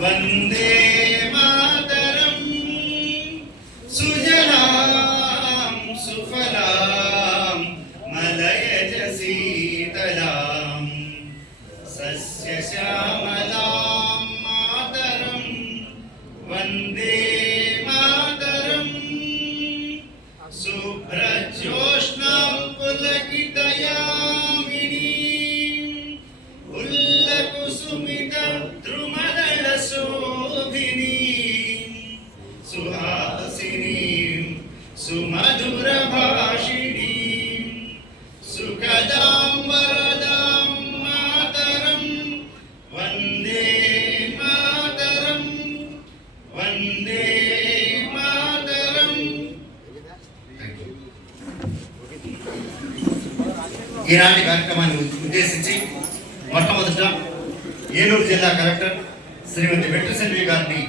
वन्दे मातरम्। सुजना सुफलां मलयज च सीतदा सस्यशामदा मातरम्। वन्दे मातरम्। सुभ्रज्योत्ना पुलकितयामिनी उल्लकुसुमितद्रु ఈనాటి కార్యక్రమాన్ని ఉద్దేశించి మొట్టమొదట ఏలూరు జిల్లా కలెక్టర్ శ్రీమతి వెంకటశెల్వి గారిని